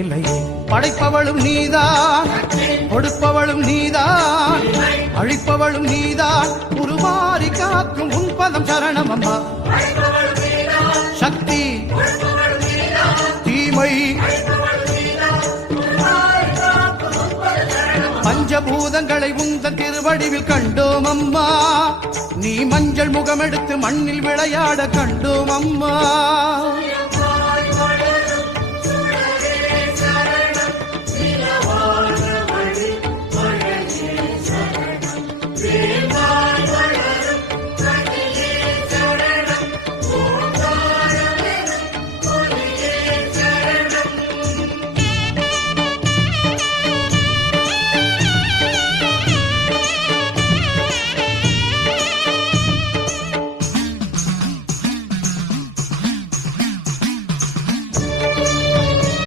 இல்லையே படைப்பவளும் நீதான், கொடுப்பவளும் நீதான், அழிப்பவளும் நீதான், உருவாரி காக்கும் உன் பதம் சரணம் அம்மா. சக்தி தீமை பஞ்சபூதங்களை உந்தன் திருவடிவில் கண்டோம் அம்மா. நீ மஞ்சள் முகமெடுத்து மண்ணில் விளையாட கண்டோம் அம்மா.